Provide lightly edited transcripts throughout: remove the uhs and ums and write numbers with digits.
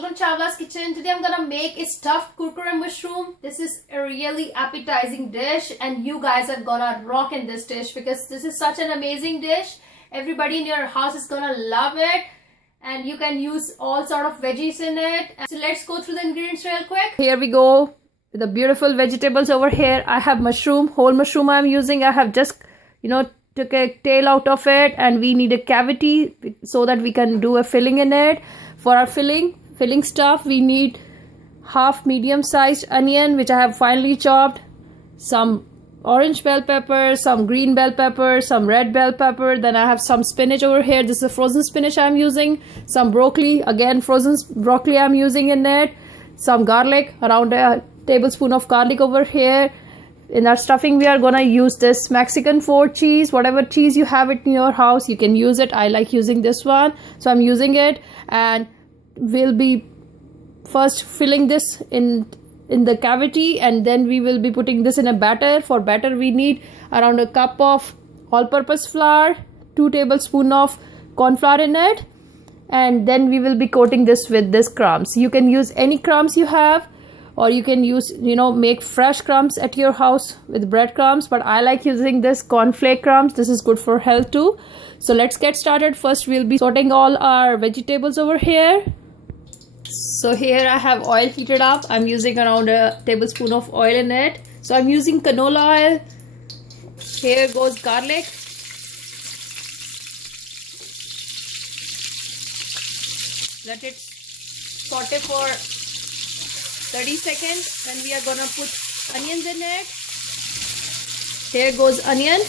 welcome to Chavla's Kitchen. Today I'm gonna make a stuffed kurkure mushroom. This is a really appetizing dish and you guys are gonna rock in this dish because this is such an amazing dish. Everybody in your house is gonna love it and you can use all sort of veggies in it. So let's go through the ingredients real quick. Here we go with the beautiful vegetables over here. I have mushroom, whole mushroom I'm using. I have just, took a tail out of it and we need a cavity so that we can do a filling in it. For our filling stuff, we need half medium sized onion which I have finely chopped, some orange bell pepper, some green bell pepper, some red bell pepper. Then I have some spinach over here. This is a frozen spinach I'm using. Some broccoli, again frozen broccoli I'm using in it. Some garlic, around a tablespoon of garlic over here. In our stuffing we are gonna use this Mexican Fort cheese. Whatever cheese you have it in your house, you can use it. I like using this one, so I'm using it. And we'll be first filling this in the cavity and then we will be putting this in a batter. For batter we need around a cup of all-purpose flour, 2 tablespoons of corn flour in it, and then we will be coating this with this crumbs. You can use any crumbs you have, or you can use, make fresh crumbs at your house with breadcrumbs, but I like using this cornflake crumbs. This is good for health too. So let's get started. First we'll be sorting all our vegetables over here. So here I have oil heated up. I'm using around a tablespoon of oil in it. So I'm using canola oil. Here goes garlic. Let it saute for 30 seconds. Then we are gonna put onions in it. Here goes onion.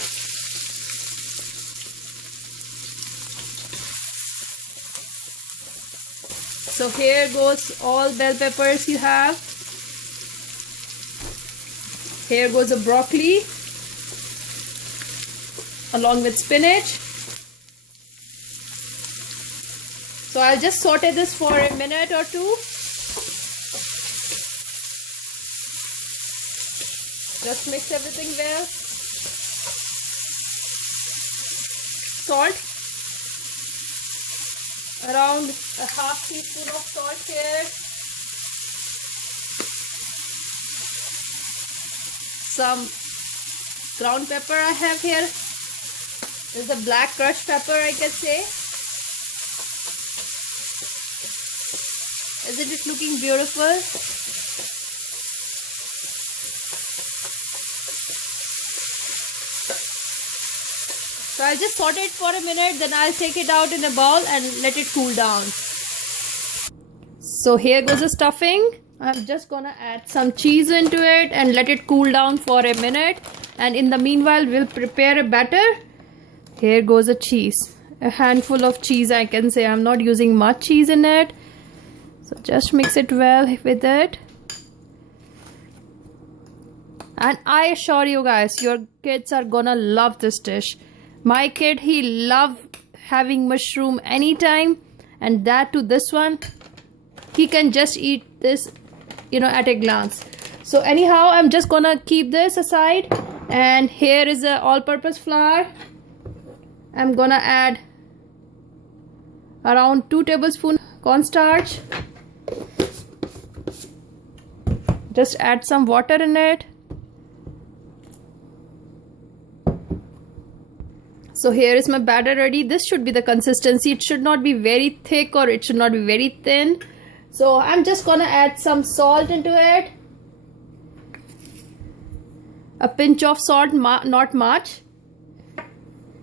So here goes all bell peppers you have. Here goes the broccoli along with spinach. So I'll just saute this for a minute or two. Just mix everything well. Salt. Around a half teaspoon of salt here. Some ground pepper I have here. This is a black crushed pepper, I can say. Isn't it looking beautiful? So I'll just saute it for a minute, then I'll take it out in a bowl and let it cool down. So here goes the stuffing. I'm just gonna add some cheese into it and let it cool down for a minute. And in the meanwhile, we'll prepare a batter. Here goes the cheese. A handful of cheese, I can say. I'm not using much cheese in it. So just mix it well with it. And I assure you guys, your kids are gonna love this dish. My kid, he loved having mushroom anytime, and that to this one, he can just eat this, at a glance. So anyhow, I'm just gonna keep this aside, and here is the all-purpose flour. I'm gonna add around 2 tablespoons cornstarch. Just add some water in it. So here is my batter ready. This should be the consistency. It should not be very thick or it should not be very thin. So I'm just gonna add some salt into it. A pinch of salt, not much.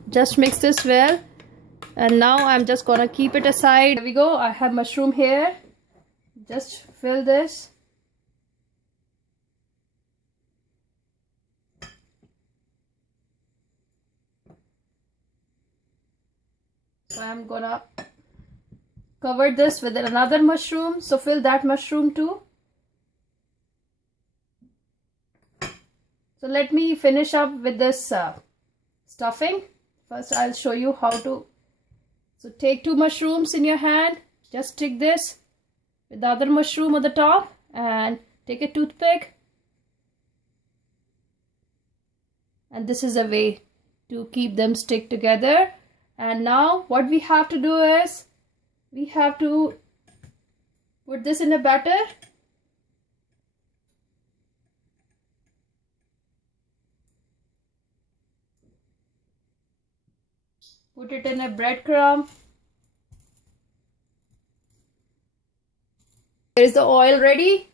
Just mix this well. And now I'm just gonna keep it aside. Here we go. I have mushroom here. Just fill this. So I'm gonna cover this with another mushroom. So fill that mushroom too. So let me finish up with this stuffing. First I'll show you how to. So take 2 mushrooms in your hand. Just stick this with the other mushroom on the top and take a toothpick. And this is a way to keep them stick together. And now what we have to do is we have to Put this in a batter. Put it in a breadcrumb. Here is the oil ready.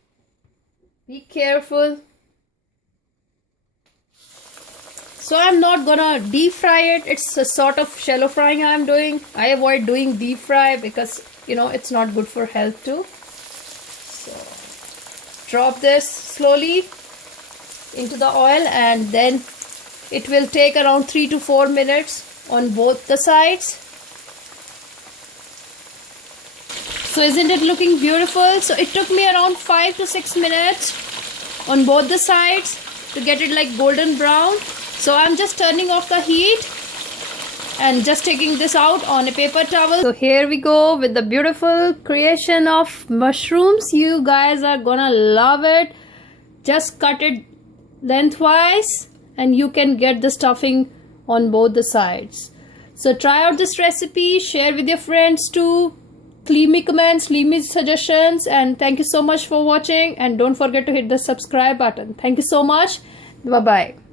Be careful. So I'm not gonna deep fry it. It's a sort of shallow frying I'm doing. I avoid doing deep fry because it's not good for health too. So drop this slowly into the oil, and then it will take around 3 to 4 minutes on both the sides. So isn't it looking beautiful? So it took me around 5 to 6 minutes on both the sides to get it like golden brown. So I'm just turning off the heat and just taking this out on a paper towel. So here we go with the beautiful creation of mushrooms. You guys are gonna love it. Just cut it lengthwise and you can get the stuffing on both the sides. So try out this recipe, share with your friends too. Leave me comments, leave me suggestions, and thank you so much for watching, and don't forget to hit the subscribe button. Thank you so much. Bye bye.